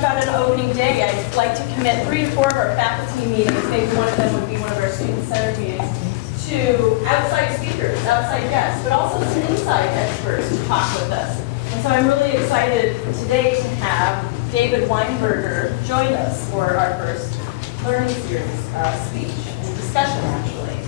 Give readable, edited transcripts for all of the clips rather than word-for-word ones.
talked about an opening day, I'd like to commit 3 to 4 of our faculty meetings, maybe one of them would be one of our student-centered meetings, to outside speakers, outside guests, but also some inside experts to talk with us. And so I'm really excited today to have David Weinberger join us for our first learning series speech and discussion, actually.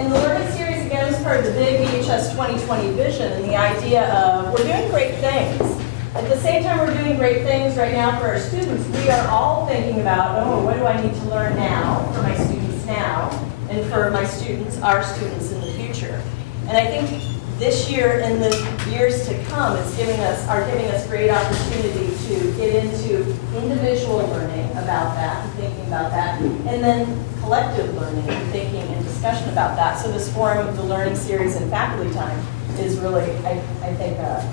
And the learning series, again, is part of the big VHS 2020 vision and the idea of we're doing great things. At the same time we're doing great things right now for our students, we are all thinking about, oh, what do I need to learn now for my students now and for my students, our students in the future. And I think this year and the years to come are giving us great opportunity to get into individual learning about that and thinking about that, and then collective learning and thinking and discussion about that. So this forum of the learning series and faculty time is really, I think, a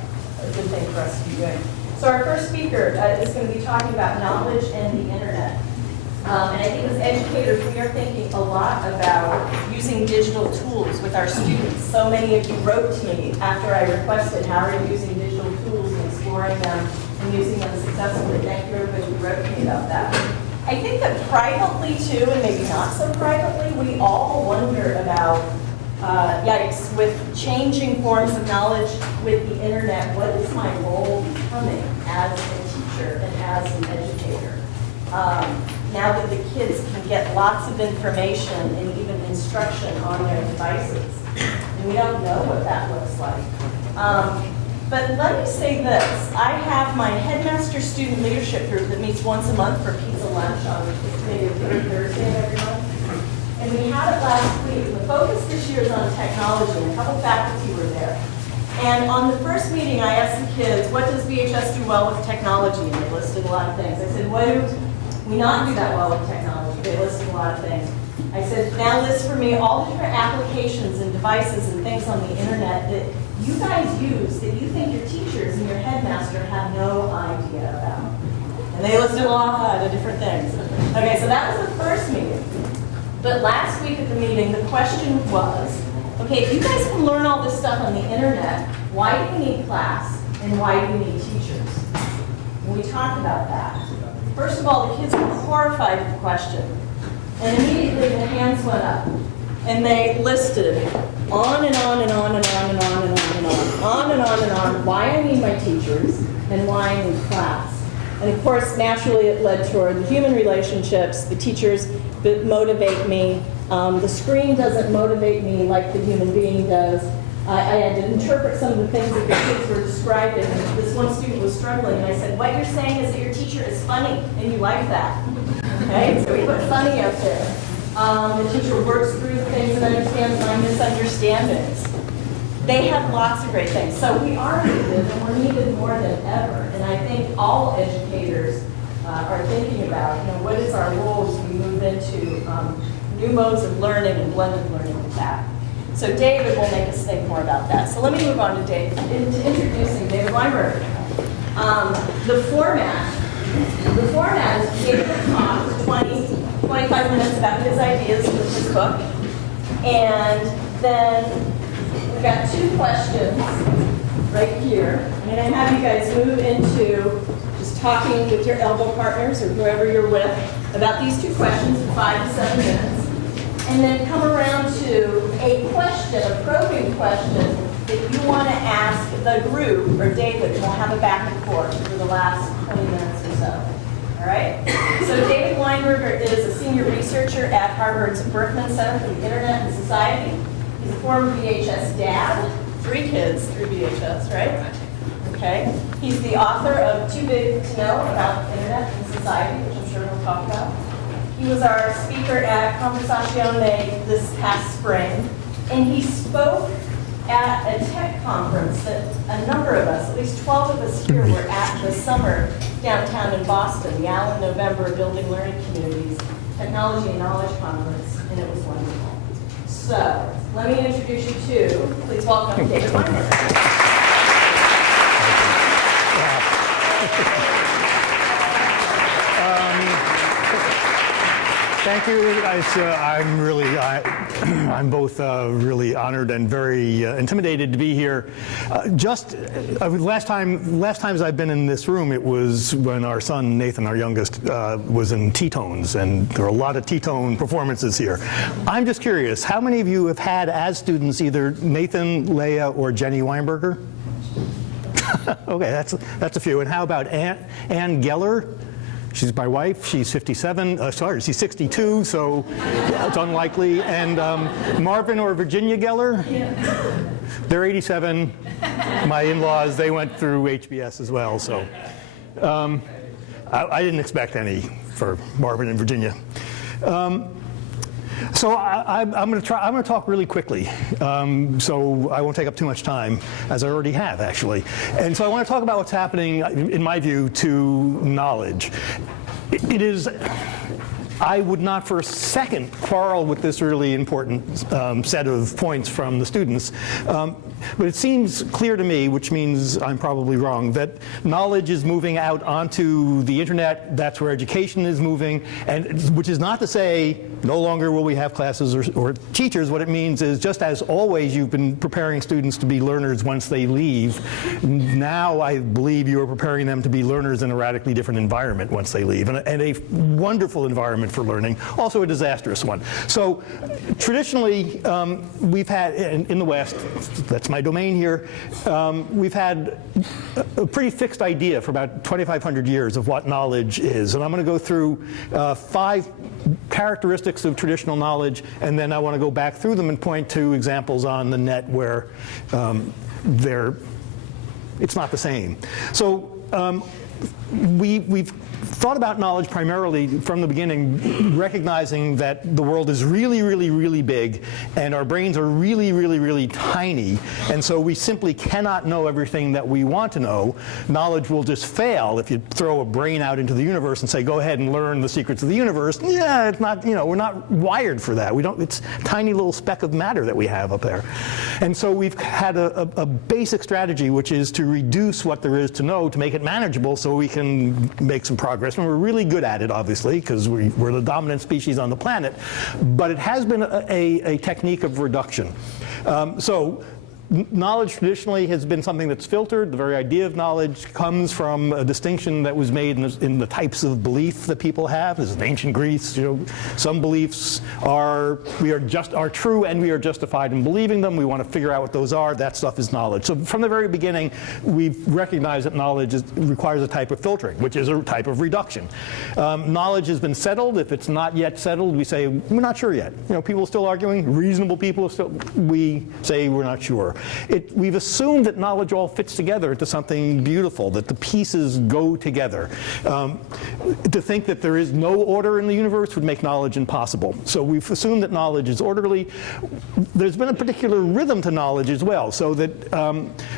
good thing for us to be doing. So our first speaker is going to be talking about knowledge and the internet. And I think as educators, we are thinking a lot about using digital tools with our students. So many of you wrote to me after I requested how are you using digital tools and exploring them and using them successfully. Thank you everybody who wrote to me about that. I think that privately too, and maybe not so privately, we all wonder about, yikes, with changing forms of knowledge with the internet, what is my role becoming as a teacher and as an educator? Now that the kids can get lots of information and even instruction on their devices. And we don't know what that looks like. But let me say this. I have my headmaster student leadership group that meets once a month for pizza lunch on maybe the third Thursday of every month. And we had it last week. The focus this year is on technology, and a couple faculty were there. And on the first meeting, I asked the kids, what does VHS do well with technology? And they listed a lot of things. I said, what do we not do that well with technology? They listed a lot of things. I said, now list for me all the different applications and devices and things on the internet that you guys use that you think your teachers and your headmaster have no idea about. And they listed a lot of different things. Okay, so that was the first meeting. But last week at the meeting, the question was, okay, if you guys can learn all this stuff on the internet, why do you need class and why do you need teachers? And we talked about that. First of all, the kids were horrified at the question. And immediately the hands went up. And they listed on and on and on and on and on and on and on and on and on why I need my teachers and why I need class. And of course, naturally it led toward the human relationships, the teachers that motivate me. The screen doesn't motivate me like the human being does. I had to interpret some of the things that the kids were describing. And this one student was struggling, and I said, what you're saying is that your teacher is funny, and you like that. Okay, so we put funny up there. The teacher works through things and understands my misunderstandings. They have lots of great things. So we are needed, and we're needed more than ever. And I think all educators are thinking about, what is our role as we move into new modes of learning and blended learning with that. So David will make us think more about that. So let me move on to David, into introducing David Weinberger. The format is David will talk for 25 minutes about his ideas with his book. And then we've got 2 questions right here. I'm going to have you guys move into just talking with your elbow partners or whoever you're with about these 2 questions for 5 to 7 minutes. And then come around to a question, a probing question that you want to ask the group or David, and we'll have a back and forth for the last 20 minutes or so. All right? So David Weinberger is a senior researcher at Harvard's Berkman Center for the Internet and Society. He's a former VHS dad, 3 kids through VHS, right? Okay. He's the author of Too Big to Know About the Internet and Society, which I'm sure we'll talk about. He was our speaker at Conversazione this past spring, and he spoke at a tech conference that a number of us, at least 12 of us here, were at this summer downtown in Boston, the Allen November Building Learning Communities Technology and Knowledge Conference, and it was wonderful. So, let me introduce you to, please welcome David Weinberger. Thank you, guys. I'm both really honored and very intimidated to be here. Last times I've been in this room, it was when our son Nathan, our youngest, was in T-tones, and there were a lot of T-tone performances here. I'm just curious, how many of you have had as students either Nathan, Leia, or Jenny Weinberger? Okay, that's a few. And how about Ann Geller? She's my wife. She's 57. She's 62, so it's unlikely. And Marvin or Virginia Geller? Yeah. They're 87. My in-laws, they went through HBS as well, so I didn't expect any for Marvin and Virginia. So I'm going to talk really quickly, so I won't take up too much time, as I already have, actually. And so I want to talk about what's happening, in my view, to knowledge. It is, I would not for a second quarrel with this really important set of points from the students. But it seems clear to me, which means I'm probably wrong, that knowledge is moving out onto the internet. That's where education is moving, and which is not to say no longer will we have classes or teachers. What it means is, just as always you've been preparing students to be learners once they leave, now I believe you are preparing them to be learners in a radically different environment once they leave, and a wonderful environment for learning, also a disastrous one. So traditionally, we've had, in the West, that's my domain here, we've had a pretty fixed idea for about 2,500 years of what knowledge is. And I'm going to go through 5 characteristics of traditional knowledge, and then I want to go back through them and point to examples on the net where it's not the same. So we've thought about knowledge primarily from the beginning, recognizing that the world is really, really, really big, and our brains are really, really, really tiny, and so we simply cannot know everything that we want to know. Knowledge will just fail if you throw a brain out into the universe and say, go ahead and learn the secrets of the universe. Yeah, it's not, we're not wired for that. It's a tiny little speck of matter that we have up there. And so we've had a basic strategy, which is to reduce what there is to know to make it manageable so we can make some progress. And we're really good at it, obviously, because we're the dominant species on the planet. But it has been a technique of reduction. So knowledge traditionally has been something that's filtered. The very idea of knowledge comes from a distinction that was made in the types of belief that people have. This is in ancient Greece. Some beliefs are true and we are justified in believing them. We want to figure out what those are. That stuff is knowledge. So from the very beginning, we've recognized that knowledge requires a type of filtering, which is a type of reduction. Knowledge has been settled. If it's not yet settled, we say we're not sure yet. People are still arguing. Reasonable people are still. We say we're not sure. We've assumed that knowledge all fits together into something beautiful, that the pieces go together. To think that there is no order in the universe would make knowledge impossible. So we've assumed that knowledge is orderly. There's been a particular rhythm to knowledge as well, so that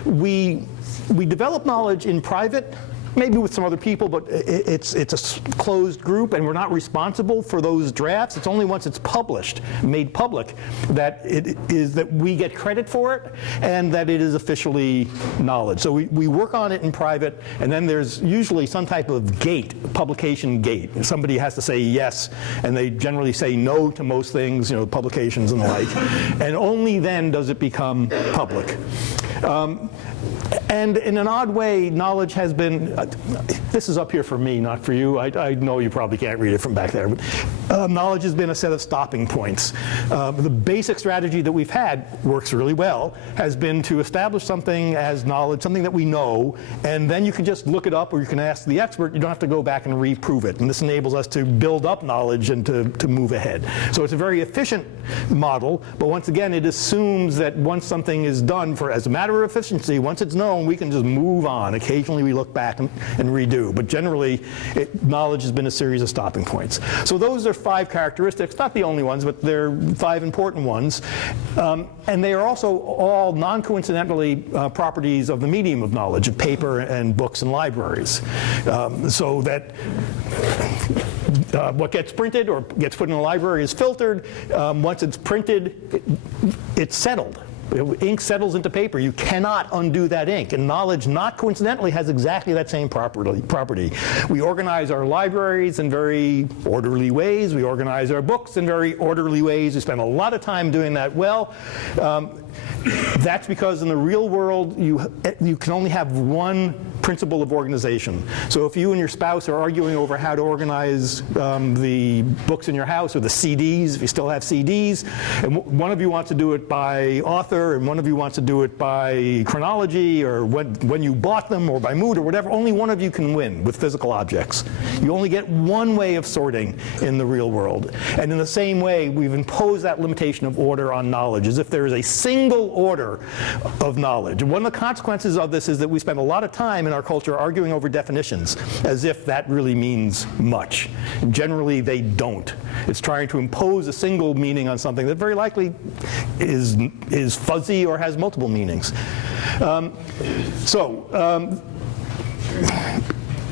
we develop knowledge in private, maybe with some other people, but it's a closed group, and we're not responsible for those drafts. It's only once it's published, made public, that we get credit for it, and that it is officially knowledge. So we work on it in private, and then there's usually some type of gate, publication gate. Somebody has to say yes, and they generally say no to most things, publications and the like, and only then does it become public. And in an odd way, knowledge has been, this is up here for me, not for you. I know you probably can't read it from back there. But knowledge has been a set of stopping points. The basic strategy that we've had, works really well, has been to establish something as knowledge, something that we know, and then you can just look it up or you can ask the expert. You don't have to go back and reprove it. And this enables us to build up knowledge and to move ahead. So it's a very efficient model, but once again, it assumes that once something is done as a matter of efficiency, once it's known, we can just move on. Occasionally we look back and redo, but generally knowledge has been a series of stopping points. So those are 5 characteristics, not the only ones, but they're 5 important ones. And they are also all non-coincidentally properties of the medium of knowledge, of paper and books and libraries. So that what gets printed or gets put in a library is filtered. Once it's printed, it's settled. Ink settles into paper. You cannot undo that ink. And knowledge, not coincidentally, has exactly that same property. We organize our libraries in very orderly ways. We organize our books in very orderly ways. We spend a lot of time doing that well. That's because in the real world, you can only have one principle of organization. So if you and your spouse are arguing over how to organize the books in your house, or the CDs, if you still have CDs, and one of you wants to do it by author, and one of you wants to do it by chronology, or when you bought them, or by mood, or whatever, only one of you can win with physical objects. You only get one way of sorting in the real world. And in the same way, we've imposed that limitation of order on knowledge, as if there is a single order of knowledge. And one of the consequences of this is that we spend a lot of time in our culture arguing over definitions, as if that really means much. And generally, they don't. It's trying to impose a single meaning on something that very likely is fuzzy or has multiple meanings.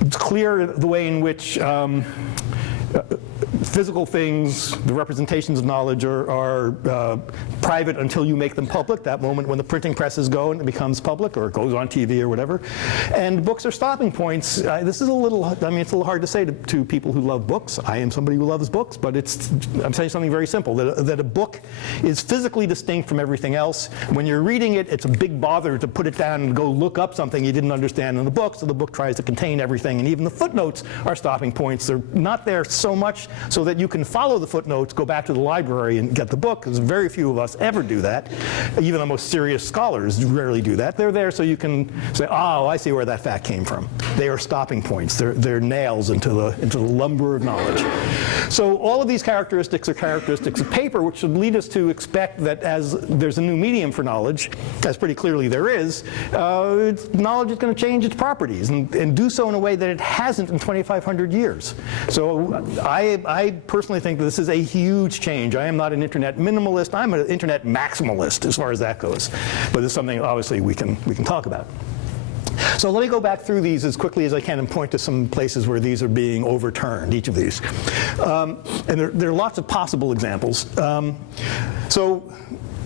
It's clear the way in which physical things, the representations of knowledge, are private until you make them public, that moment when the printing presses go and it becomes public, or it goes on TV or whatever. And books are stopping points. This is a little, it's a little hard to say to people who love books. I am somebody who loves books, but I'm saying something very simple, that a book is physically distinct from everything else. When you're reading it, it's a big bother to put it down and go look up something you didn't understand in the book, so the book tries to contain everything, and even the footnotes are stopping points. They're not there so much so that you can follow the footnotes, go back to the library and get the book, because very few of us ever do that. Even the most serious scholars rarely do that. They're there so you can say, oh, I see where that fact came from. They are stopping points. They're nails into the lumber of knowledge. So all of these characteristics are characteristics of paper, which should lead us to expect that as there's a new medium for knowledge, as pretty clearly there is, knowledge is going to change its properties and do so in a way that it hasn't in 2,500 years. So I personally think that this is a huge change. I am not an internet minimalist. I'm an internet maximalist as far as that goes. But it's something obviously we can talk about. So let me go back through these as quickly as I can and point to some places where these are being overturned, each of these. And there are lots of possible examples.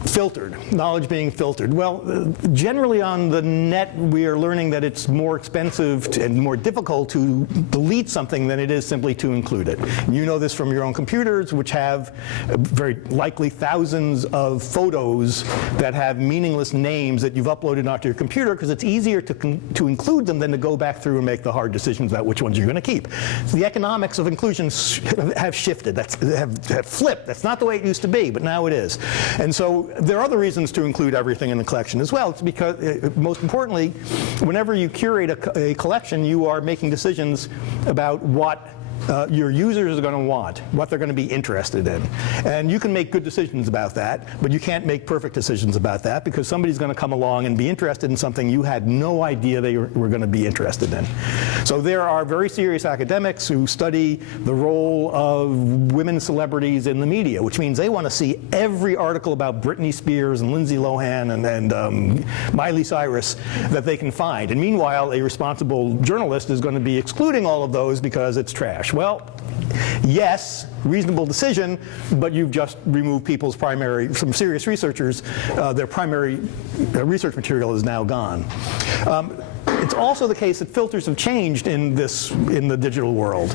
Filtered, knowledge being filtered. Well, generally on the net, we are learning that it's more expensive and more difficult to delete something than it is simply to include it. You know this from your own computers, which have very likely thousands of photos that have meaningless names that you've uploaded onto your computer, because it's easier to include them than to go back through and make the hard decisions about which ones you're going to keep. So the economics of inclusion have shifted, have flipped. That's not the way it used to be, but now it is. And so there are other reasons to include everything in the collection as well. It's because, most importantly, whenever you curate a collection, you are making decisions about what your users are going to want, what they're going to be interested in. And you can make good decisions about that, but you can't make perfect decisions about that, because somebody's going to come along and be interested in something you had no idea they were going to be interested in. So there are very serious academics who study the role of women celebrities in the media, which means they want to see every article about Britney Spears and Lindsay Lohan and Miley Cyrus that they can find. And meanwhile, a responsible journalist is going to be excluding all of those because it's trash. Well, yes, reasonable decision, but you've just removed people's some serious researchers, their primary research material is now gone. It's also the case that filters have changed in the digital world.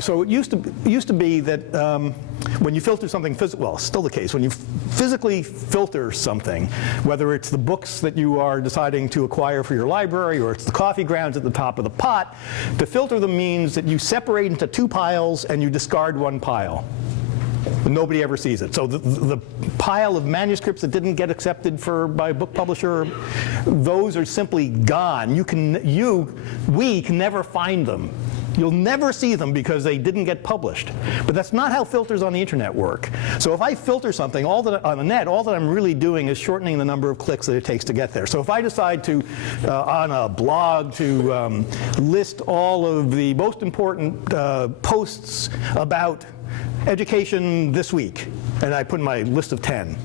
So it used to be that when you filter something, well, still the case, when you physically filter something, whether it's the books that you are deciding to acquire for your library, or it's the coffee grounds at the top of the pot, to filter them means that you separate into two piles and you discard one pile. Nobody ever sees it. So the pile of manuscripts that didn't get accepted by a book publisher, those are simply gone. We can never find them. You'll never see them because they didn't get published. But that's not how filters on the internet work. So if I filter something on the net, all that I'm really doing is shortening the number of clicks that it takes to get there. So if I decide to, on a blog, to list all of the most important posts about education this week, and I put in my list of 10,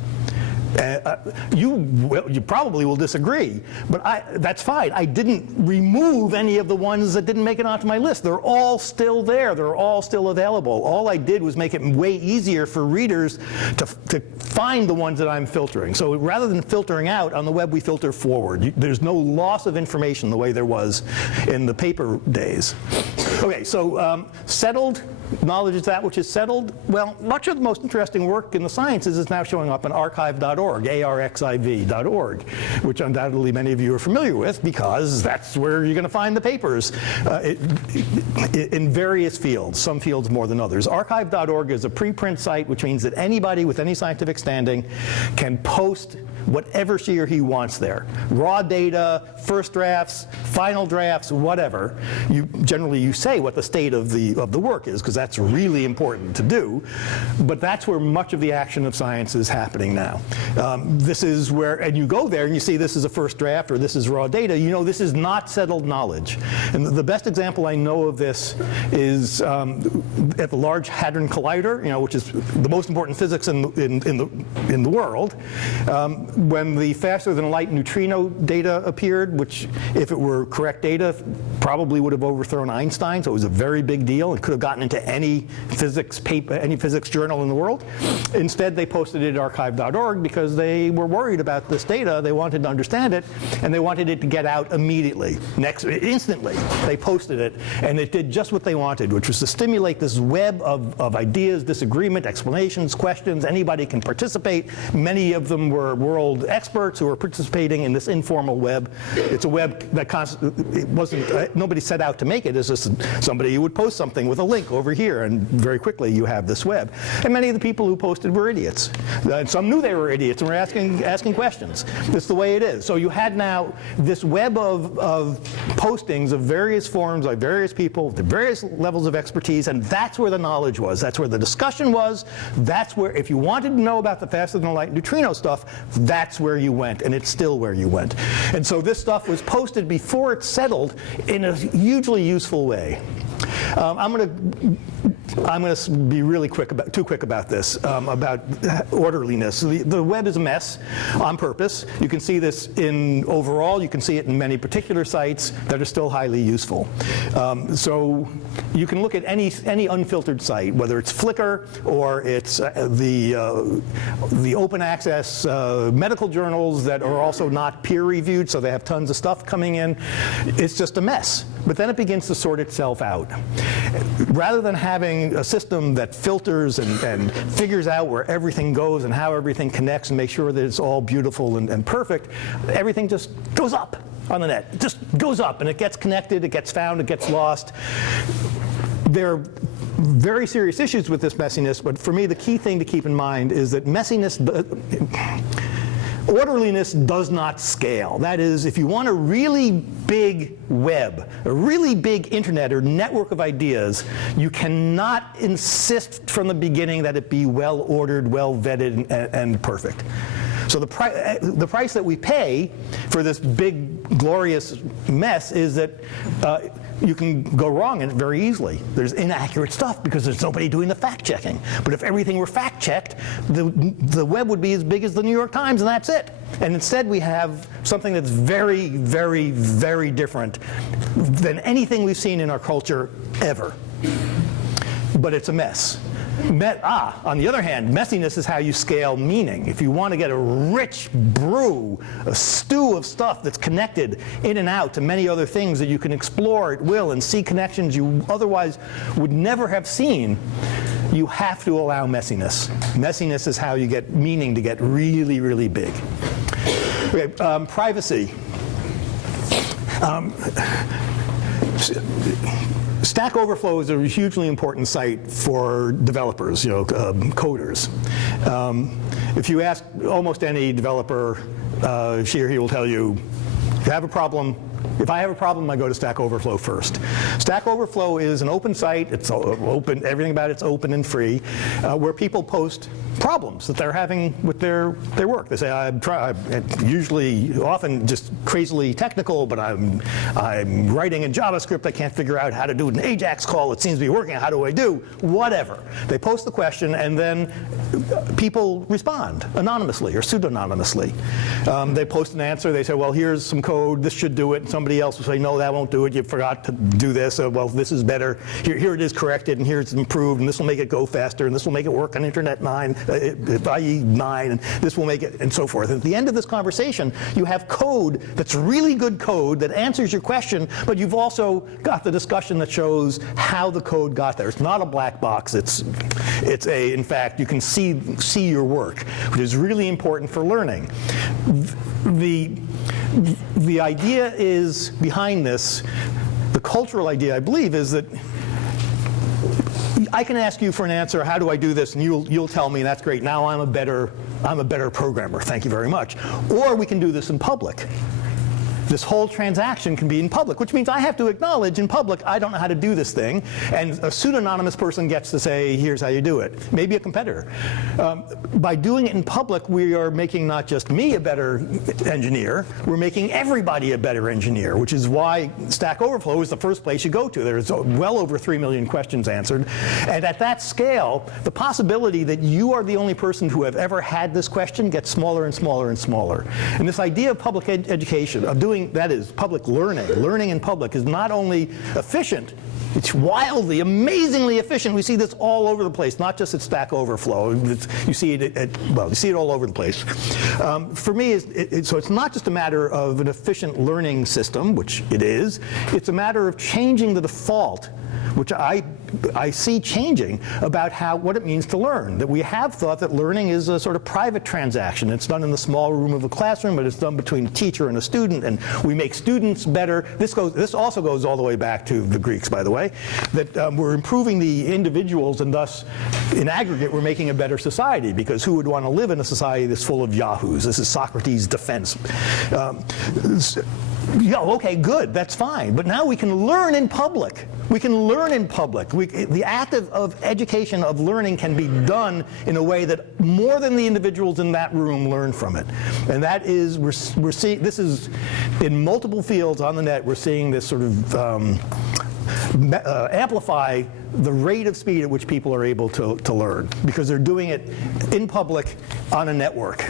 You probably will disagree, but that's fine. I didn't remove any of the ones that didn't make it onto my list. They're all still there. They're all still available. All I did was make it way easier for readers to find the ones that I'm filtering. So rather than filtering out, on the web we filter forward. There's no loss of information the way there was in the paper days. Okay, so settled. Knowledge is that which is settled. Well, much of the most interesting work in the sciences is now showing up on archive.org, arxiv.org, which undoubtedly many of you are familiar with because that's where you're going to find the papers in various fields, some fields more than others. Archive.org is a preprint site, which means that anybody with any scientific standing can post whatever she or he wants there. Raw data, first drafts, final drafts, whatever. Generally you say what the state of the work is, because that's really important to do. But that's where much of the action of science is happening now. This is where, and you go there and you see this is a first draft or this is raw data, you know this is not settled knowledge. And the best example I know of this is at the Large Hadron Collider, which is the most important physics in the world. When the faster than light neutrino data appeared, which if it were correct data, probably would have overthrown Einstein, so it was a very big deal. It could have gotten into any physics paper, any physics journal in the world. Instead, they posted it at archive.org because they were worried about this data. They wanted to understand it, and they wanted it to get out immediately, instantly. They posted it, and it did just what they wanted, which was to stimulate this web of ideas, disagreement, explanations, questions. Anybody can participate. Many of them were world experts who are participating in this informal web. It's a web that it wasn't, nobody set out to make it. It's just somebody who would post something with a link over here, and very quickly you have this web. And many of the people who posted were idiots. And some knew they were idiots and were asking questions. That's the way it is. So you had now this web of postings of various forms by various people, to various levels of expertise, and that's where the knowledge was. That's where the discussion was. That's where, if you wanted to know about the faster than light neutrino stuff, that's where you went, and it's still where you went. And so this stuff was posted before it settled in a hugely useful way. I'm going to be really too quick about this, about orderliness. The web is a mess on purpose. You can see this in overall. You can see it in many particular sites that are still highly useful. So you can look at any unfiltered site, whether it's Flickr or it's the open access medical journals that are also not peer-reviewed, so they have tons of stuff coming in. It's just a mess. But then it begins to sort itself out. Rather than having a system that filters and figures out where everything goes and how everything connects and makes sure that it's all beautiful and perfect, everything just goes up on the net. It just goes up, and it gets connected, it gets found, it gets lost. There are very serious issues with this messiness, but for me the key thing to keep in mind is that orderliness does not scale. That is, if you want a really big web, a really big internet or network of ideas, you cannot insist from the beginning that it be well ordered, well vetted, and perfect. So the price that we pay for this big, glorious mess is that you can go wrong in it very easily. There's inaccurate stuff because there's nobody doing the fact checking. But if everything were fact checked, the web would be as big as the New York Times, and that's it. And instead we have something that's very, very, very different than anything we've seen in our culture ever. But it's a mess. On the other hand, messiness is how you scale meaning. If you want to get a rich brew, a stew of stuff that's connected in and out to many other things that you can explore at will and see connections you otherwise would never have seen, you have to allow messiness. Messiness is how you get meaning to get really, really big. Okay, privacy. Stack Overflow is a hugely important site for developers, coders. If you ask almost any developer, she or he will tell you, if you have a problem, If I have a problem, I go to Stack Overflow first. Stack Overflow is an open site. It's open. Everything about it's open and free, where people post problems that they're having with their work. They say, often just crazily technical, but I'm writing in JavaScript. I can't figure out how to do an AJAX call. It seems to be working. How do I do? Whatever. They post the question, and then people respond anonymously or pseudononymously. They post an answer. They say, well, here's some code. This should do it. And somebody else will say, no, that won't do it. You forgot to do this. Well, this is better. Here it is corrected, and here it's improved, and this will make it go faster, and this will make it work on Internet 9, IE 9, and this will make it, and so forth. At the end of this conversation, you have code that's really good code that answers your question, but you've also got the discussion that shows how the code got there. It's not a black box. In fact, you can see your work, which is really important for learning. The idea is behind this, the cultural idea, I believe, is that I can ask you for an answer, how do I do this, and you'll tell me, that's great. Now I'm a better programmer. Thank you very much. Or we can do this in public. This whole transaction can be in public, which means I have to acknowledge in public, I don't know how to do this thing, and a pseudonymous person gets to say, here's how you do it. Maybe a competitor. By doing it in public, we are making not just me a better engineer, we're making everybody a better engineer, which is why Stack Overflow is the first place you go to. There's well over 3 million questions answered. And at that scale, the possibility that you are the only person who have ever had this question gets smaller and smaller and smaller. And this idea of public education, of doing, that is, public learning in public, is not only efficient, it's wildly, amazingly efficient. We see this all over the place, not just at Stack Overflow. You see it all over the place. For me, so it's not just a matter of an efficient learning system, which it is. It's a matter of changing the default, which I see changing, about what it means to learn. That we have thought that learning is a sort of private transaction. It's done in the small room of a classroom, but it's done between a teacher and a student, and we make students better. This also goes all the way back to the Greeks, by the way, that we're improving the individuals, and thus, in aggregate, we're making a better society, because who would want to live in a society that's full of yahoos? This is Socrates' defense. Yeah, okay, good, that's fine. But now we can learn in public. We can learn in public. The act of education, of learning, can be done in a way that more than the individuals in that room learn from it. And that is, we're seeing, this is in multiple fields on the net, we're seeing this sort of amplify the rate of speed at which people are able to learn, because they're doing it in public on a network.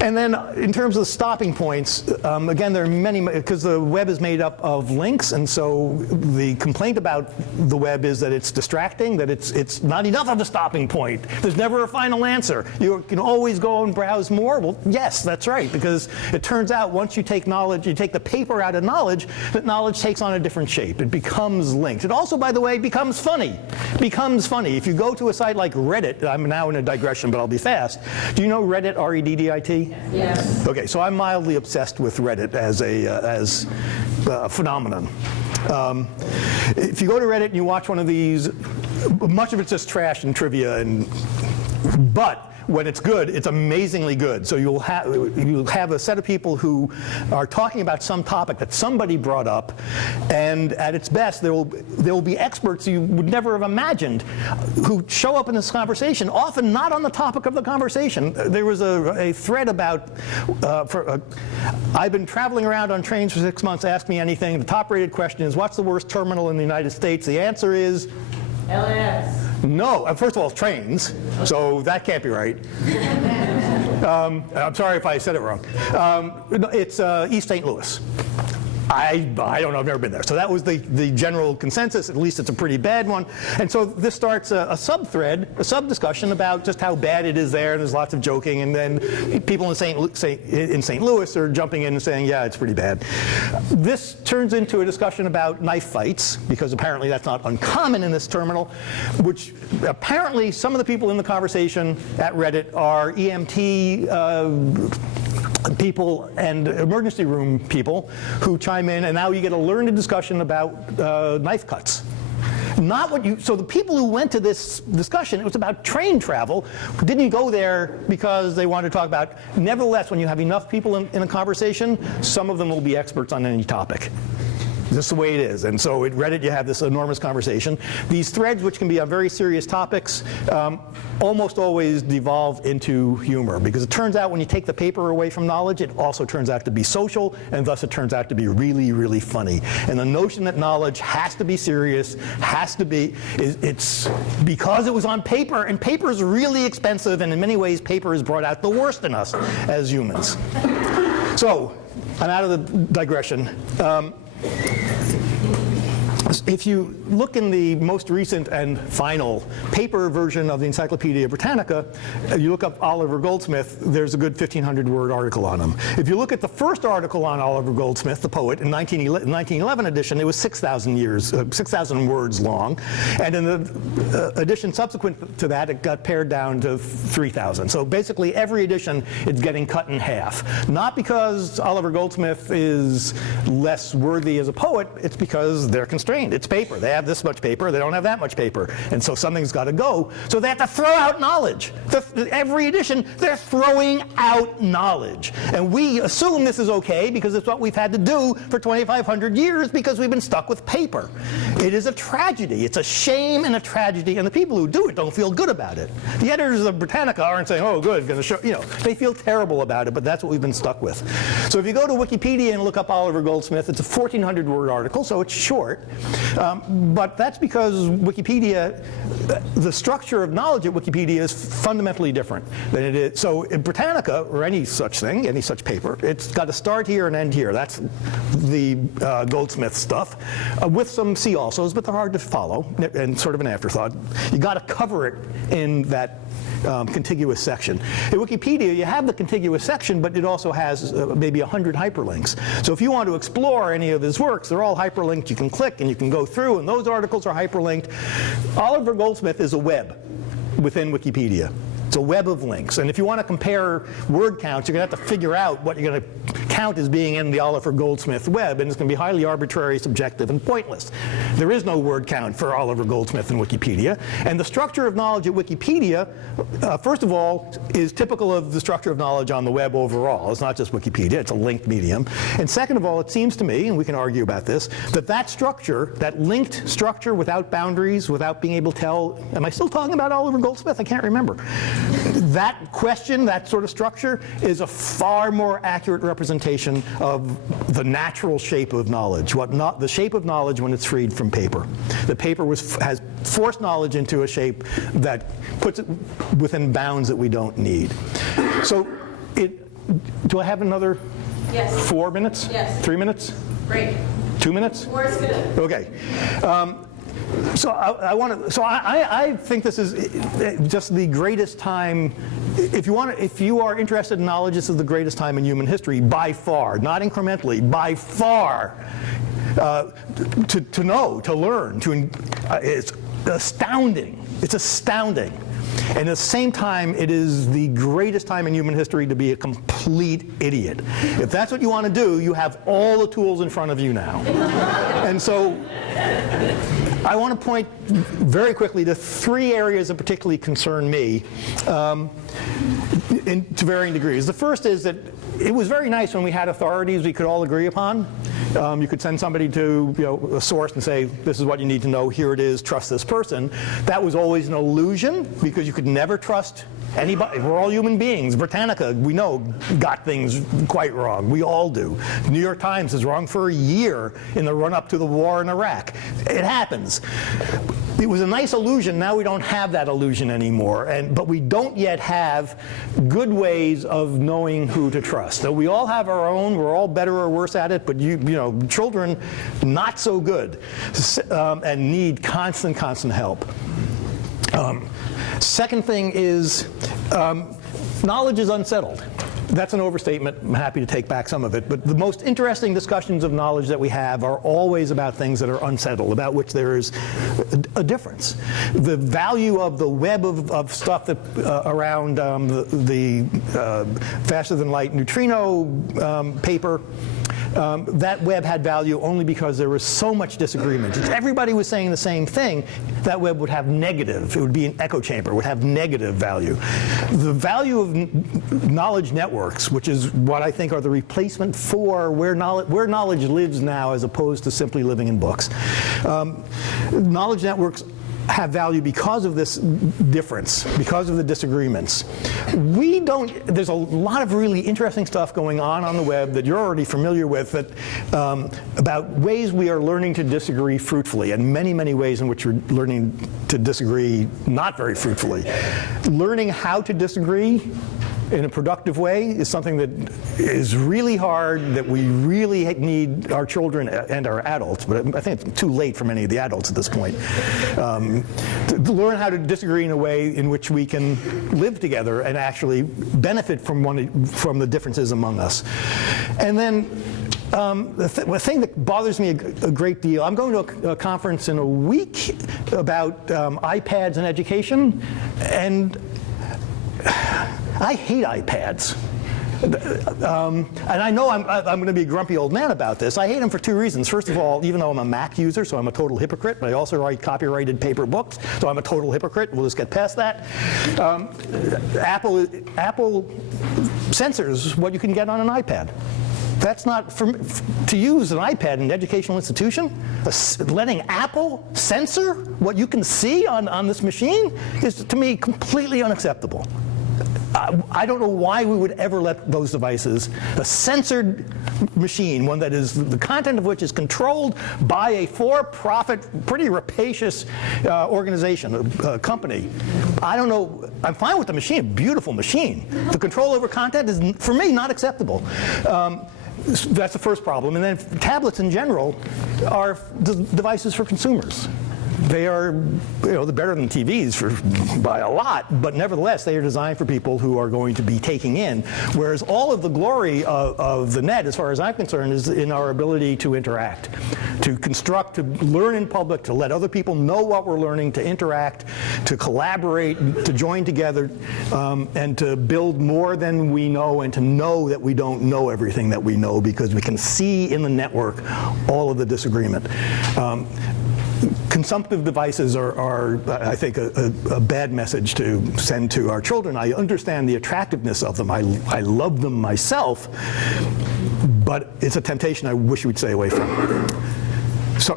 And then in terms of the stopping points, again, there are many, because the web is made up of links, and so the complaint about the web is that it's distracting, that it's not enough of a stopping point. There's never a final answer. You can always go and browse more. Well, yes, that's right, because it turns out once you take knowledge, you take the paper out of knowledge, that knowledge takes on a different shape. It becomes linked. It also, by the way, becomes funny. If you go to a site like Reddit, I'm now in a digression, but I'll be fast. Do you know Reddit, R-E-D-D-I-T? Yes. Okay, so I'm mildly obsessed with Reddit as a phenomenon. If you go to Reddit and you watch one of these, much of it's just trash and trivia, but when it's good, it's amazingly good. So you'll have a set of people who are talking about some topic that somebody brought up, and at its best, there will be experts you would never have imagined who show up in this conversation, often not on the topic of the conversation. There was a thread about, I've been traveling around on trains for 6 months, ask me anything. The top-rated question is, what's the worst terminal in the United States? The answer is LAX. No, first of all, trains, so that can't be right. I'm sorry if I said it wrong. It's East St. Louis. I don't know, I've never been there. So that was the general consensus, at least it's a pretty bad one. And so this starts a sub-thread, a sub-discussion about just how bad it is there, and there's lots of joking, and then people in St. Louis are jumping in and saying, yeah, it's pretty bad. This turns into a discussion about knife fights, because apparently that's not uncommon in this terminal, which apparently some of the people in the conversation at Reddit are EMT people and emergency room people who chime in, and now you get a learned discussion about knife cuts. Not what you, so the people who went to this discussion, it was about train travel, didn't go there because they wanted to talk about, nevertheless, when you have enough people in a conversation, some of them will be experts on any topic. This is the way it is. And so at Reddit, you have this enormous conversation. These threads, which can be on very serious topics, almost always devolve into humor. Because it turns out when you take the paper away from knowledge, it also turns out to be social, and thus it turns out to be really, really funny. And the notion that knowledge has to be serious, has to be, it's because it was on paper, and paper is really expensive, and in many ways, paper has brought out the worst in us as humans. So, I'm out of the digression. If you look in the most recent and final paper version of the Encyclopedia Britannica, you look up Oliver Goldsmith, there's a good 1,500-word article on him. If you look at the first article on Oliver Goldsmith, the poet, in 1911 edition, it was 6,000 words long. And in the edition subsequent to that, it got pared down to 3,000. So basically, every edition, it's getting cut in half. Not because Oliver Goldsmith is less worthy as a poet, it's because they're constrained. It's paper. They have this much paper. They don't have that much paper. And so something's got to go. So they have to throw out knowledge. Every edition, they're throwing out knowledge. And we assume this is okay because it's what we've had to do for 2,500 years because we've been stuck with paper. It is a tragedy. It's a shame and a tragedy. And the people who do it don't feel good about it. The editors of Britannica aren't saying, oh, good, going to show, they feel terrible about it, but that's what we've been stuck with. So if you go to Wikipedia and look up Oliver Goldsmith, it's a 1,400-word article, so it's short. But that's because Wikipedia, the structure of knowledge at Wikipedia is fundamentally different than it is. So in Britannica, or any such thing, any such paper, it's got to start here and end here. That's the Goldsmith stuff, with some see alsos, but they're hard to follow and sort of an afterthought. You got to cover it in that contiguous section. In Wikipedia, you have the contiguous section, but it also has maybe 100 hyperlinks. So if you want to explore any of his works, they're all hyperlinked. You can click and you can go through, and those articles are hyperlinked. Oliver Goldsmith is a web within Wikipedia. It's a web of links. And if you want to compare word counts, you're going to have to figure out what you're going to count as being in the Oliver Goldsmith web, and it's going to be highly arbitrary, subjective, and pointless. There is no word count for Oliver Goldsmith in Wikipedia. And the structure of knowledge at Wikipedia, first of all, is typical of the structure of knowledge on the web overall. It's not just Wikipedia, it's a linked medium. And second of all, it seems to me, and we can argue about this, that structure, that linked structure without boundaries, without being able to tell, am I still talking about Oliver Goldsmith? I can't remember. That question, that sort of structure, is a far more accurate representation of the natural shape of knowledge, the shape of knowledge when it's freed from paper. The paper has forced knowledge into a shape that puts it within bounds that we don't need. So, do I have another 4 minutes? Yes. 3 minutes? Great. 2 minutes? 4 is good. Okay. So I think this is just the greatest time. If you are interested in knowledge, this is the greatest time in human history by far, not incrementally, by far. To know, to learn, it's astounding. It's astounding. And at the same time, it is the greatest time in human history to be a complete idiot. If that's what you want to do, you have all the tools in front of you now. And so I want to point very quickly to 3 areas that particularly concern me to varying degrees. The first is that it was very nice when we had authorities we could all agree upon. You could send somebody to a source and say, this is what you need to know, here it is, trust this person. That was always an illusion because you could never trust anybody. We're all human beings. Britannica, we know, got things quite wrong. We all do. The New York Times is wrong for a year in the run-up to the war in Iraq. It happens. It was a nice illusion. Now we don't have that illusion anymore. But we don't yet have good ways of knowing who to trust. So we all have our own. We're all better or worse at it. But children, not so good, and need constant help. Second thing is knowledge is unsettled. That's an overstatement. I'm happy to take back some of it. But the most interesting discussions of knowledge that we have are always about things that are unsettled, about which there is a difference. The value of the web of stuff that around the faster-than-light neutrino paper that web had value only because there was so much disagreement. If everybody was saying the same thing, that web would have negative. It would be an echo chamber, would have negative value. The value of knowledge networks, which is what I think are the replacement for where knowledge lives now as opposed to simply living in books. Knowledge networks have value because of this difference, because of the disagreements. There's a lot of really interesting stuff going on the web that you're already familiar with that, about ways we are learning to disagree fruitfully, and many, many ways in which we're learning to disagree not very fruitfully. Learning how to disagree in a productive way is something that is really hard, that we really need our children and our adults, but I think it's too late for many of the adults at this point, to learn how to disagree in a way in which we can live together and actually benefit from the differences among us. And then the thing that bothers me a great deal, I'm going to a conference in a week about iPads and education, and I hate iPads. And I know I'm going to be a grumpy old man about this. I hate them for two reasons. First of all, even though I'm a Mac user, so I'm a total hypocrite, but I also write copyrighted paper books, so I'm a total hypocrite. We'll just get past that. Apple censors what you can get on an iPad. That's not to use an iPad in an educational institution. Letting Apple censor what you can see on this machine is, to me, completely unacceptable. I don't know why we would ever let those devices, a censored machine, one that is the content of which is controlled by a for-profit, pretty rapacious organization, a company. I don't know. I'm fine with the machine, a beautiful machine. The control over content is, for me, not acceptable. That's the first problem. And then tablets in general are devices for consumers. They are, they're better than TVs by a lot, but nevertheless, they are designed for people who are going to be taking in. Whereas all of the glory of the net, as far as I'm concerned, is in our ability to interact, to construct, to learn in public, to let other people know what we're learning, to interact, to collaborate, to join together, and to build more than we know, and to know that we don't know everything that we know, because we can see in the network all of the disagreement. Consumptive devices are I think, a bad message to send to our children. I understand the attractiveness of them. I love them myself, but it's a temptation I wish we'd stay away from. So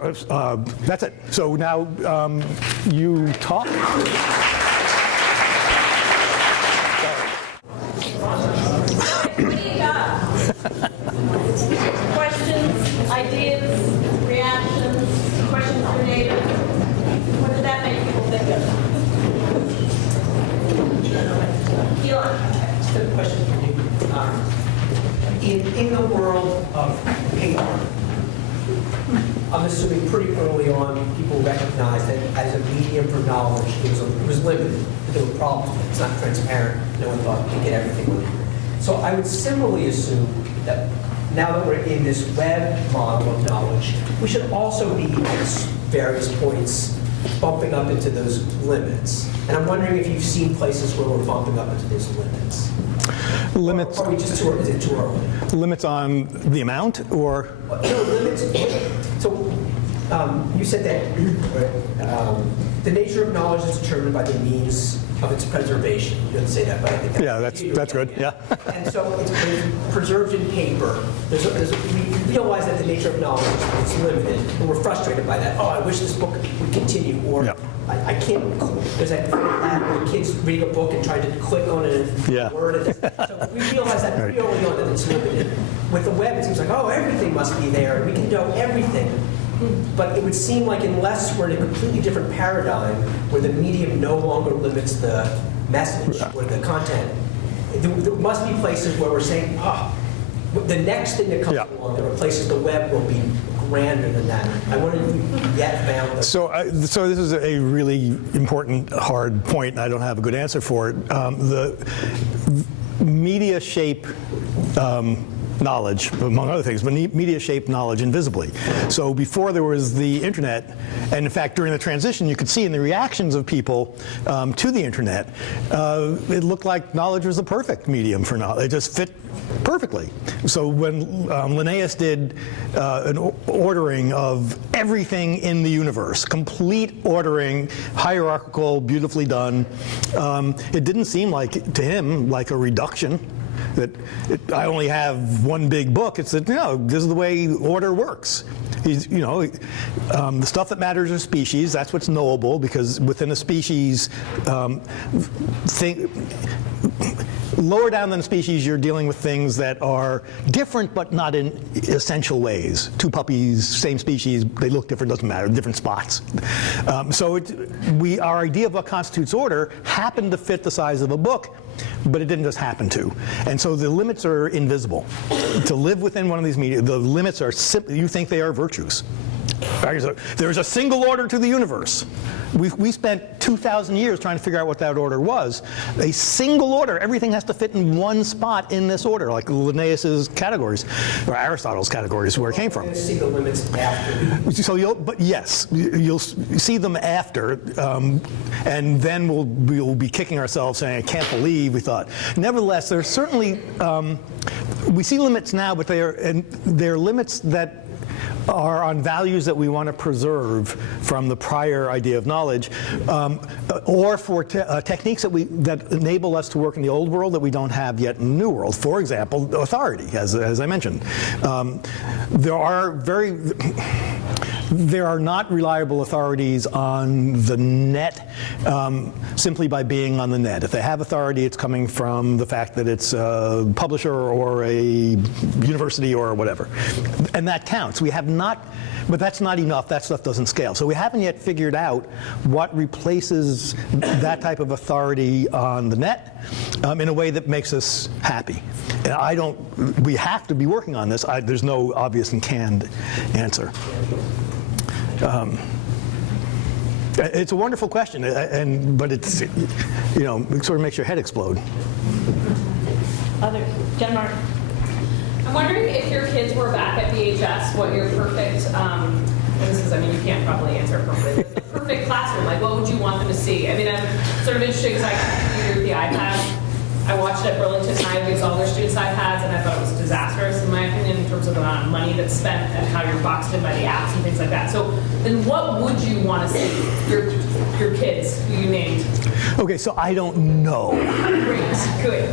that's it. So now you talk. Questions, ideas, reactions, questions for David? What did that make people think of? Elon. Just a question for you. In the world of paper, I'm assuming pretty early on people recognized that as a medium for knowledge, it was limited. There were problems. It's not transparent. No one thought you could get everything on it. So I would similarly assume that now that we're in this web model of knowledge, we should also be at various points bumping up into those limits. And I'm wondering if you've seen places where we're bumping up into those limits. Limits? Or are we just too early? Is it too early? Limits on the amount, or? No, limits. So you said that the nature of knowledge is determined by the means of its preservation. You didn't say that, but I think that's good. Yeah. And so it's preserved in paper. We realize that the nature of knowledge is limited, and we're frustrated by that. Oh, I wish this book would continue, or yeah. I can't. There's that lab where kids reading a book and trying to click on a word. So we realize that pretty early on that it's limited. With the web, it seems like, oh, everything must be there. We can know everything. But it would seem like unless we're in a completely different paradigm where the medium no longer limits the message or the content, there must be places where we're saying, the next thing that comes along that replaces the web will be grander than that. I wonder if we've yet found that. So this is a really important, hard point, and I don't have a good answer for it. The media shape knowledge, among other things, but media shape knowledge invisibly. So before there was the internet, and in fact during the transition, you could see in the reactions of people to the internet, it looked like knowledge was the perfect medium for knowledge. It just fit perfectly. So when Linnaeus did an ordering of everything in the universe, complete ordering, hierarchical, beautifully done, it didn't seem like, to him, like a reduction. That I only have one big book. It's that, no, this is the way order works. The stuff that matters are species. That's what's knowable, because within a species, lower down than a species, you're dealing with things that are different, but not in essential ways. Two puppies, same species, they look different, doesn't matter, different spots. Our idea of what constitutes order happened to fit the size of a book, but it didn't just happen to. And so the limits are invisible. To live within one of these media, the limits are you think they are virtues. There's a single order to the universe. We spent 2,000 years trying to figure out what that order was. A single order. Everything has to fit in one spot in this order, like Linnaeus's categories, or Aristotle's categories, where it came from. You'll see the limits after. So you'll see them after, and then we'll be kicking ourselves saying, I can't believe we thought. Nevertheless, there's certainly, we see limits now, but they're limits that are on values that we want to preserve from the prior idea of knowledge, or for techniques that enable us to work in the old world that we don't have yet in the new world. For example, authority, as I mentioned. There are not reliable authorities on the net simply by being on the net. If they have authority, it's coming from the fact that it's a publisher or a university or whatever. And that counts. We have not, but that's not enough. That stuff doesn't scale. So we haven't yet figured out what replaces that type of authority on the net in a way that makes us happy. And we have to be working on this. There's no obvious and canned answer. It's a wonderful question, but it's, it sort of makes your head explode. Others? Jen Mark. I'm wondering if your kids were back at VHS, what your perfect, and this is, you can't probably answer appropriately, but the perfect classroom, like what would you want them to see? I'm sort of interested because I with the iPad. I watched it at Burlington High because all their students' iPads, and I thought it was disastrous, in my opinion, in terms of the amount of money that's spent and how you're boxed in by the apps and things like that. So then what would you want to see your kids, who you named? Okay, so I don't know. Great, good.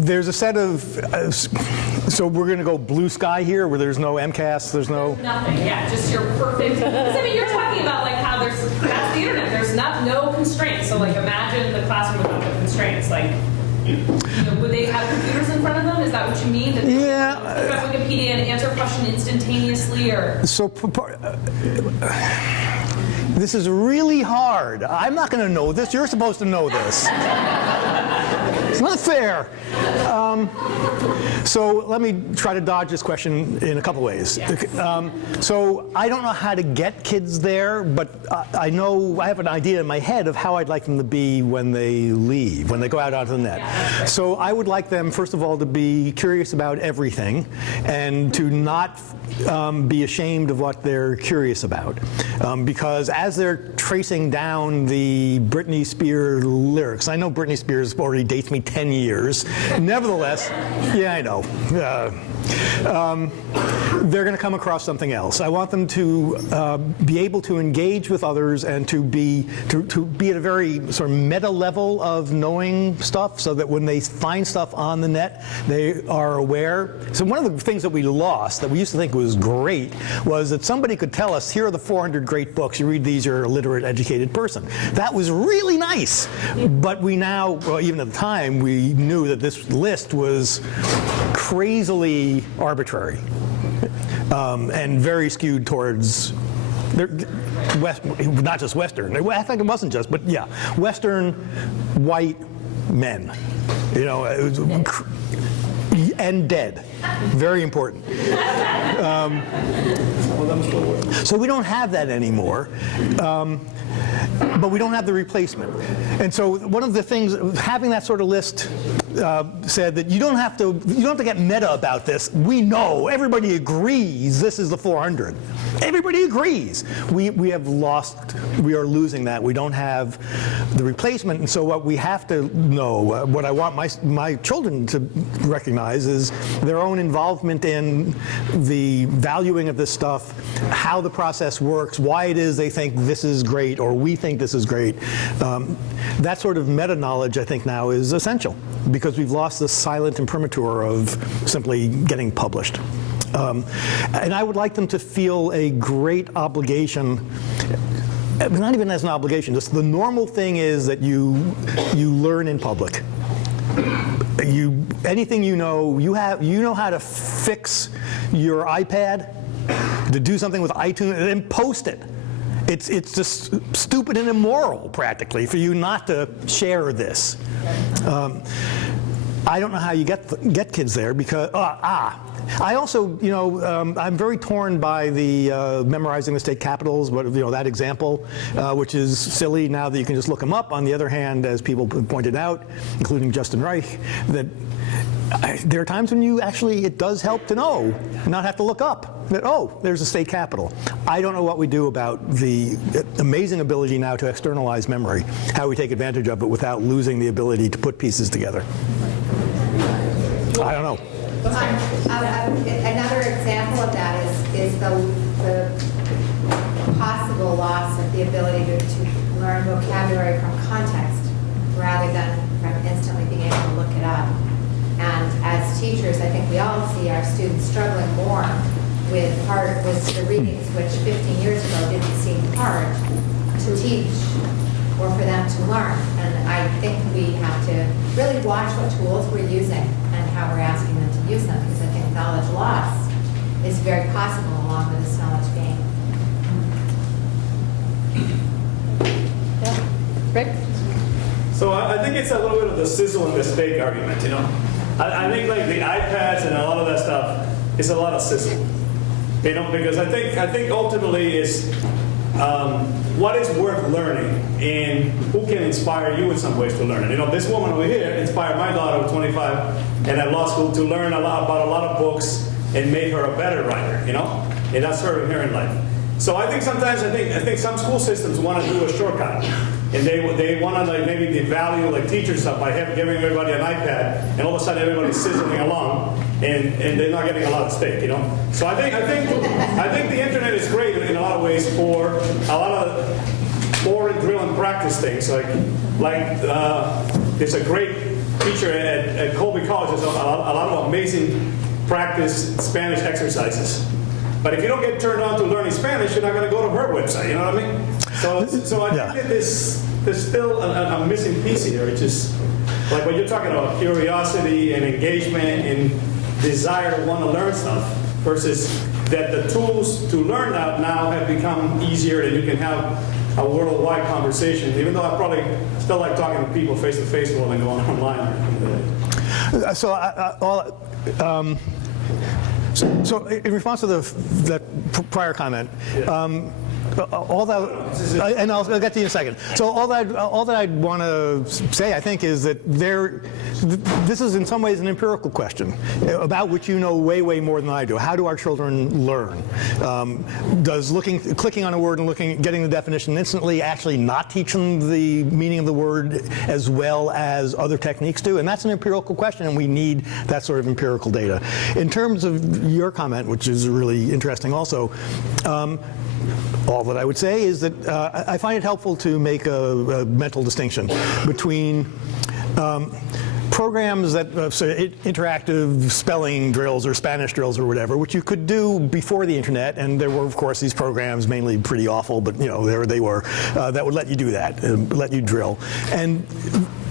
There's a set of, so we're going to go blue sky here, where there's no MCAS, there's no... Nothing, yeah, just your perfect, because you're talking about like how that's the internet, there's no constraints, so like imagine the classroom without the constraints, like, would they have computers in front of them? Is that what you mean? Yeah. Look up Wikipedia and answer a question instantaneously, or? So, this is really hard. I'm not going to know this. You're supposed to know this. It's not fair. So let me try to dodge this question in a couple ways. Yeah. So I don't know how to get kids there, but I have an idea in my head of how I'd like them to be when they leave, when they go out onto the net. Yeah, so I would like them, first of all, to be curious about everything and to not be ashamed of what they're curious about. Because as they're tracing down the Britney Spears lyrics, I know Britney Spears already dates me 10 years. Nevertheless, yeah, I know. They're going to come across something else. I want them to be able to engage with others and to be at a very sort of meta level of knowing stuff, so that when they find stuff on the net, they are aware. So one of the things that we lost, that we used to think was great, was that somebody could tell us, here are the 400 great books. You read these, you're a literate, educated person. That was really nice. But we now, well, even at the time, we knew that this list was crazily arbitrary and very skewed towards not just Western. I think it wasn't just, but yeah, Western white men, and dead. Very important. So we don't have that anymore. But we don't have the replacement. And so one of the things, having that sort of list said that you don't have to get meta about this. We know, everybody agrees this is the 400. Everybody agrees. We are losing that. We don't have the replacement, and so what we have to know, what I want my children to recognize is their own involvement in the valuing of this stuff, how the process works, why it is they think this is great or we think this is great. That sort of meta-knowledge, I think, now is essential because we've lost the silent imprimatur of simply getting published. And I would like them to feel a great obligation, not even as an obligation, just the normal thing is that you learn in public. Anything you know how to fix your iPad, to do something with iTunes, and then post it. It's just stupid and immoral, practically, for you not to share this. I don't know how you get kids there because I also, I'm very torn by the memorizing the state capitals, but that example, which is silly now that you can just look them up. On the other hand, as people pointed out, including Justin Reich, that there are times when it does help to know, not have to look up, that, oh, there's a state capital. I don't know what we do about the amazing ability now to externalize memory, how we take advantage of it without losing the ability to put pieces together. I don't know. Another example of that is the possible loss of the ability to learn vocabulary from context rather than from instantly being able to look it up. And as teachers, I think we all see our students struggling more with the readings, which 15 years ago didn't seem hard to teach or for them to learn. And I think we have to really watch what tools we're using and how we're asking them to use them, because I think knowledge loss is very possible along with this knowledge gain. Yeah. Rick? So I think it's a little bit of the sizzle and the steak argument, I think like the iPads and a lot of that stuff is a lot of sizzle, because I think ultimately is what is worth learning and who can inspire you in some ways to learn it. This woman over here inspired my daughter, who's 25, and at law school to learn about a lot of books and made her a better writer, and that's her inherent life. So I think sometimes I think some school systems want to do a shortcut. And they want to maybe devalue teacher stuff by giving everybody an iPad, and all of a sudden everybody's sizzling along, and they're not getting a lot of steak, So I think the internet is great in a lot of ways for a lot of boring drill and practice things. There's a great teacher at Colby College. There's a lot of amazing practice Spanish exercises. But if you don't get turned on to learning Spanish, you're not going to go to her website. You know what I mean? So I think that there's still a missing piece here. It's just like when you're talking about curiosity and engagement and desire to want to learn stuff, versus that the tools to learn that now have become easier, and you can have a worldwide conversation. Even though I probably still like talking to people face to face more than going online. So in response to that prior comment, all that, and I'll get to you in a second. So all that I'd want to say, I think, is that this is in some ways an empirical question about which you know way, way more than I do. How do our children learn? Does clicking on a word and getting the definition instantly actually not teach them the meaning of the word as well as other techniques do? And that's an empirical question, and we need that sort of empirical data. In terms of your comment, which is really interesting also, all that I would say is that I find it helpful to make a mental distinction between programs that interactive spelling drills or Spanish drills or whatever, which you could do before the internet, and there were, of course, these programs, mainly pretty awful, but there they were, that would let you do that, let you drill. And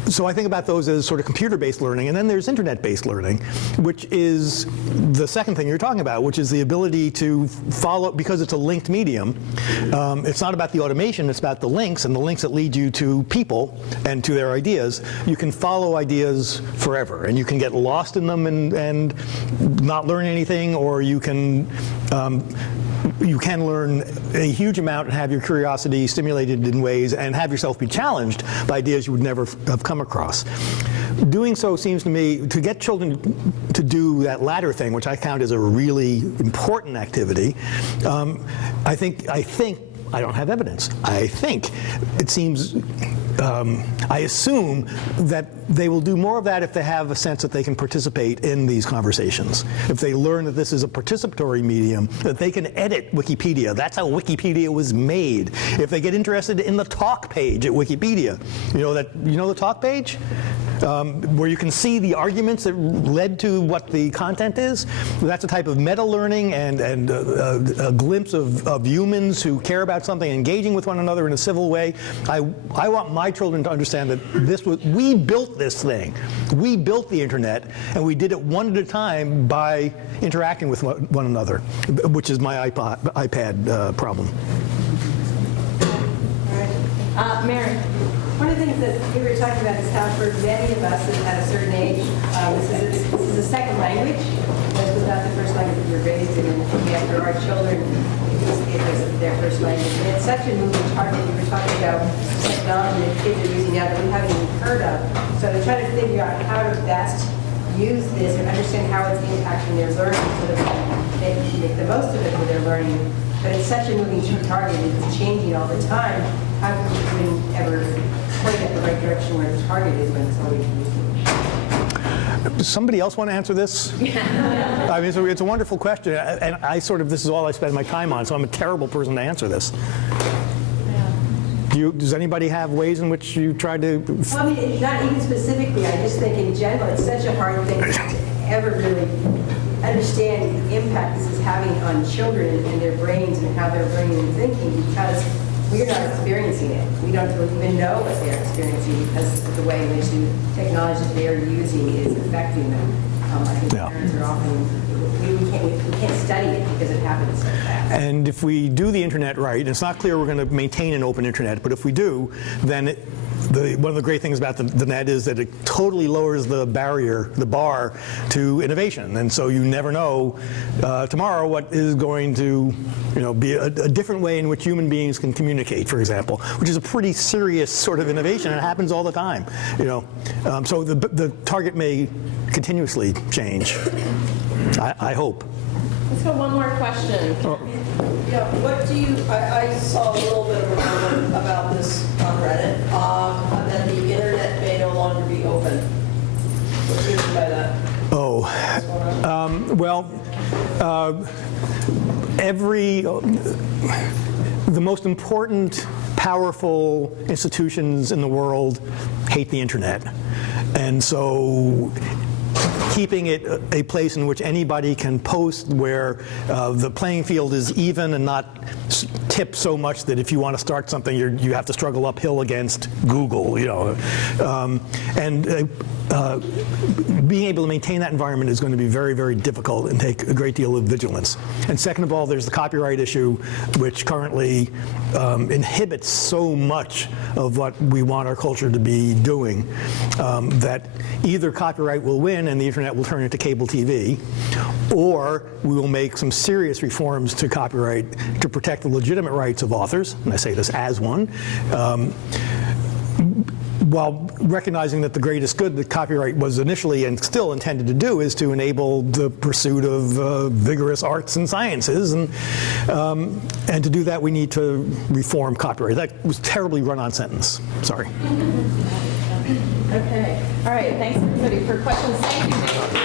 so I think about those as sort of computer-based learning, and then there's internet-based learning, which is the second thing you're talking about, which is the ability to follow, because it's a linked medium. It's not about the automation, it's about the links, and the links that lead you to people and to their ideas. You can follow ideas forever, and you can get lost in them and not learn anything, or you can learn a huge amount and have your curiosity stimulated in ways and have yourself be challenged by ideas you would never have come across. doing so seems to me, to get children to do that latter thing, which I count as a really important activity, I think, I don't have evidence. I think it seems, I assume that they will do more of that if they have a sense that they can participate in these conversations. If they learn that this is a participatory medium, that they can edit Wikipedia. That's how Wikipedia was made. If they get interested in the talk page at Wikipedia, you know the talk page? Where you can see the arguments that led to what the content is. That's a type of meta-learning and a glimpse of humans who care about something, engaging with one another in a civil way. I want my children to understand that we built this thing. We built the internet, and we did it one at a time by interacting with one another, which is my iPad problem. Mary. One of the things that we were talking about is how for many of us at a certain age, this is a second language. This was not the first language we were raised in, and yet for our children, it was their first language. And it's such a moving target. We were talking about technology that kids are using now that we haven't even heard of. So they're trying to figure out how to best use this and understand how it's impacting their learning so that they can make the most of it for their learning. But it's such a moving target. It's changing all the time. How can we ever point at the right direction where the target is when it's always using? Does somebody else want to answer this? I mean, it's a wonderful question, and this is all I spend my time on, so I'm a terrible person to answer this. Does anybody have ways in which you try to? Well, I mean, not even specifically. I just think in general, it's such a hard thing to ever really understand the impact this is having on children and their brains and how they're learning and thinking, because we're not experiencing it. We don't even know what they're experiencing because of the way in which the technology that they're using is affecting them. I think parents are often, we can't study it because it happens so fast. And if we do the internet right, and it's not clear we're going to maintain an open internet, but if we do, then one of the great things about the net is that it totally lowers the bar to innovation. And so you never know tomorrow what is going to be a different way in which human beings can communicate, for example, which is a pretty serious sort of innovation. It happens all the time. So the target may continuously change, I hope. Let's go one more question. Yeah, what do you, I saw a little bit of a rumor about this on Reddit, that the internet may no longer be open. What do you mean by that? The most important, powerful institutions in the world hate the internet. And so keeping it a place in which anybody can post, where the playing field is even and not tipped so much that if you want to start something, you have to struggle uphill against Google, being able to maintain that environment is going to be very, very difficult and take a great deal of vigilance. And second of all, there's the copyright issue, which currently inhibits so much of what we want our culture to be doing, that either copyright will win and the internet will turn into cable TV, or we will make some serious reforms to copyright to protect the legitimate rights of authors, and I say this as one, while recognizing that the greatest good that copyright was initially and still intended to do is to enable the pursuit of vigorous arts and sciences, and to do that we need to reform copyright. That was a terribly run-on sentence. Sorry. Okay. All right. Thanks everybody for questions. Thank you.